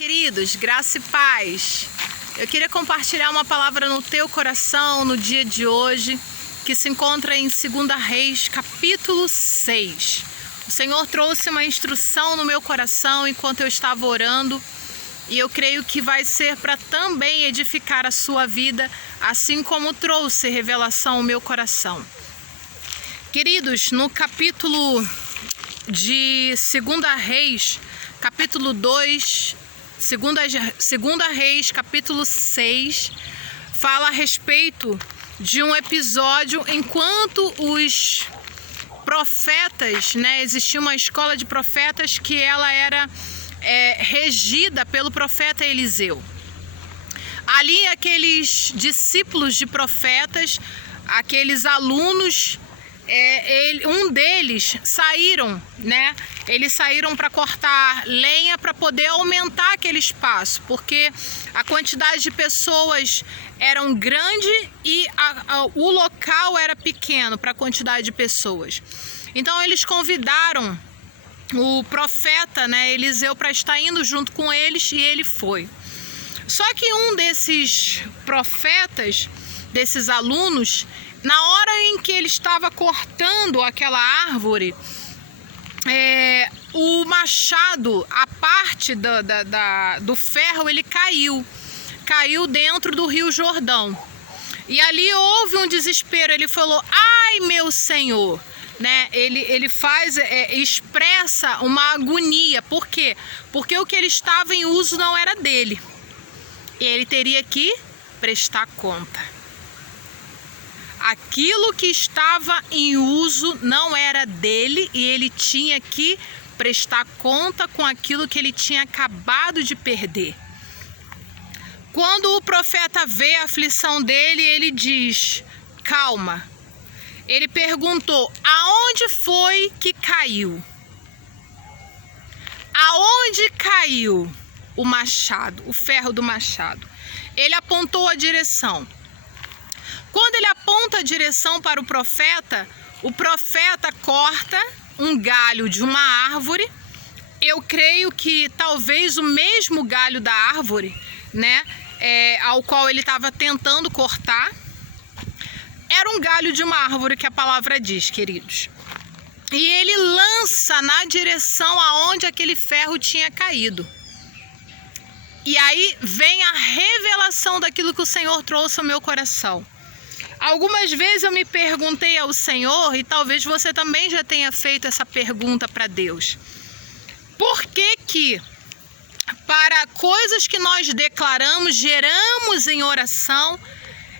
Queridos, graça e paz. Eu queria compartilhar uma palavra no teu coração no dia de hoje, que se encontra em 2 Reis, capítulo 6. O Senhor trouxe uma instrução no meu coração enquanto eu estava orando, e eu creio que vai ser para também edificar a sua vida, assim como trouxe revelação ao meu coração. Queridos, no capítulo de 2 Reis, capítulo 2, 2 Reis, capítulo 6, fala a respeito de um episódio enquanto os profetas, existia uma escola de profetas que ela era regida pelo profeta Eliseu. Ali aqueles discípulos de profetas, aqueles alunos, um deles saíram, eles saíram para cortar lenha para poder aumentar aquele espaço, porque a quantidade de pessoas era grande e o local era pequeno para a quantidade de pessoas. Então eles convidaram o profeta, Eliseu, para estar indo junto com eles, e ele foi. Só que um desses profetas, desses alunos, na hora em que ele estava cortando aquela árvore, o machado, a parte do ferro, ele caiu dentro do Rio Jordão. E ali houve um desespero. Ele falou: ai, meu Senhor! Ele expressa uma agonia. Por quê? Porque o que ele estava em uso não era dele. E ele teria que prestar conta. Aquilo que estava em uso não era dele e ele tinha que prestar conta com aquilo que ele tinha acabado de perder. Quando o profeta vê a aflição dele, ele diz: calma. Ele perguntou: aonde foi que caiu? Aonde caiu o machado, o ferro do machado? Ele apontou a direção. Quando ele aponta a direção para o profeta corta um galho de uma árvore. Eu creio que talvez o mesmo galho da árvore, ao qual ele estava tentando cortar, era um galho de uma árvore que a palavra diz, queridos. E ele lança na direção aonde aquele ferro tinha caído. E aí vem a revelação daquilo que o Senhor trouxe ao meu coração. Algumas vezes eu me perguntei ao Senhor, e talvez você também já tenha feito essa pergunta para Deus: por que para coisas que nós declaramos, geramos em oração,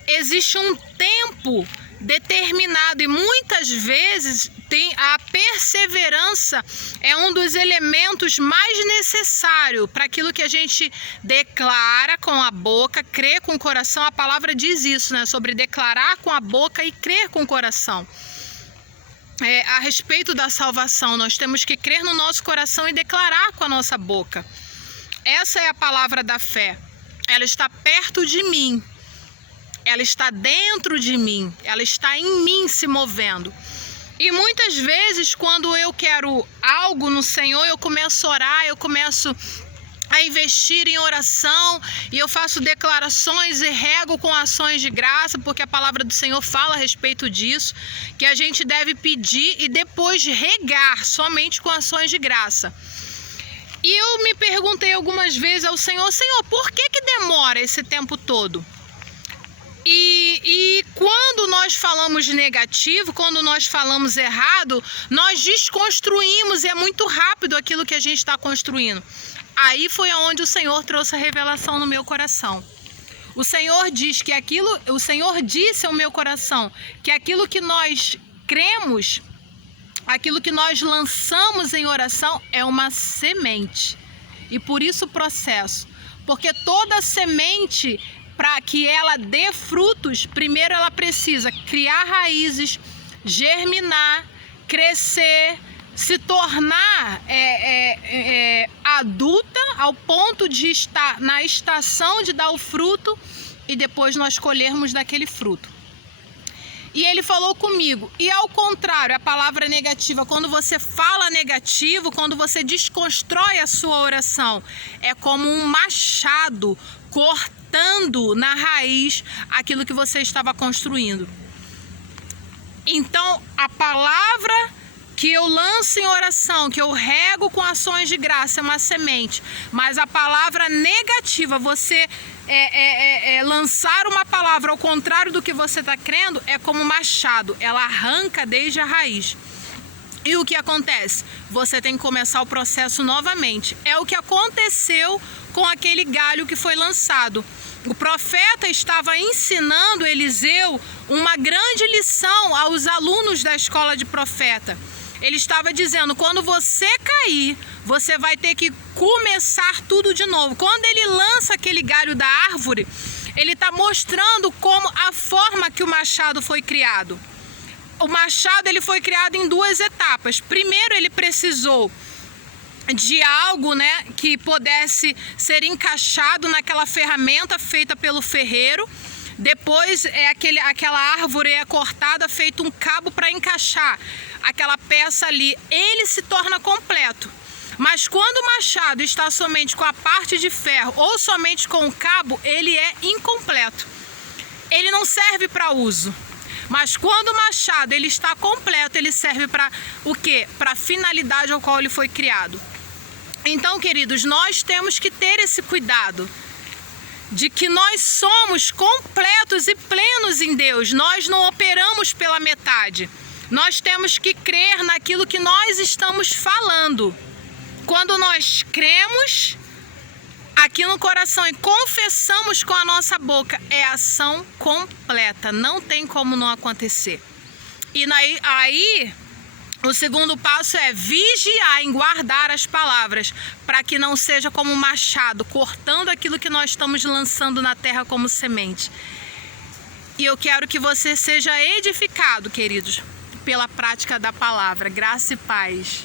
existe um tempo determinado, e muitas vezes a perseverança é um dos elementos mais necessários para aquilo que a gente declara com a boca, crê com o coração. A palavra diz isso, sobre declarar com a boca e crer com o coração. A respeito da salvação, nós temos que crer no nosso coração e declarar com a nossa boca. Essa é a palavra da fé. Ela está perto de mim. Ela está dentro de mim, ela está em mim se movendo. E muitas vezes, quando eu quero algo no Senhor, eu começo a orar, eu começo a investir em oração, e eu faço declarações e rego com ações de graça, porque a palavra do Senhor fala a respeito disso, que a gente deve pedir e depois regar somente com ações de graça. E eu me perguntei algumas vezes ao Senhor: Senhor, por que demora esse tempo todo? E quando nós falamos negativo, quando nós falamos errado, nós desconstruímos, e é muito rápido aquilo que a gente está construindo. Aí foi aonde o Senhor trouxe a revelação no meu coração. O Senhor disse ao meu coração que aquilo que nós cremos, aquilo que nós lançamos em oração é uma semente. E por isso o processo. Porque toda semente, para que ela dê frutos, primeiro ela precisa criar raízes, germinar, crescer, se tornar adulta ao ponto de estar na estação de dar o fruto, e depois nós colhermos daquele fruto. E ele falou comigo, e ao contrário, a palavra negativa, quando você fala negativo, quando você desconstrói a sua oração, é como um machado cortando na raiz aquilo que você estava construindo. Então, a palavra que eu lanço em oração, que eu rego com ações de graça, é uma semente. Mas a palavra negativa, você lançar uma palavra ao contrário do que você está crendo, é como machado. Ela arranca desde a raiz. E o que acontece? Você tem que começar o processo novamente. É o que aconteceu com aquele galho que foi lançado. O profeta estava ensinando Eliseu uma grande lição aos alunos da escola de profeta. Ele estava dizendo, quando você cair, você vai ter que começar tudo de novo. Quando ele lança aquele galho da árvore, ele está mostrando como a forma que o machado foi criado. O machado ele foi criado em 2 etapas. Primeiro, ele precisou de algo, né, que pudesse ser encaixado naquela ferramenta feita pelo ferreiro. Depois aquela árvore é cortada, feito um cabo para encaixar aquela peça ali. Ele se torna completo. Mas quando o machado está somente com a parte de ferro ou somente com o cabo, ele é incompleto. Ele não serve para uso. Mas quando o machado ele está completo, ele serve para o quê? Para a finalidade ao qual ele foi criado. Então, queridos, nós temos que ter esse cuidado de que nós somos completos e plenos em Deus. Nós não operamos pela metade. Nós temos que crer naquilo que nós estamos falando. Quando nós cremos aqui no coração e confessamos com a nossa boca, é ação completa. Não tem como não acontecer. E aí o segundo passo é vigiar em guardar as palavras, para que não seja como um machado, cortando aquilo que nós estamos lançando na terra como semente. E eu quero que você seja edificado, queridos, pela prática da palavra. Graça e paz.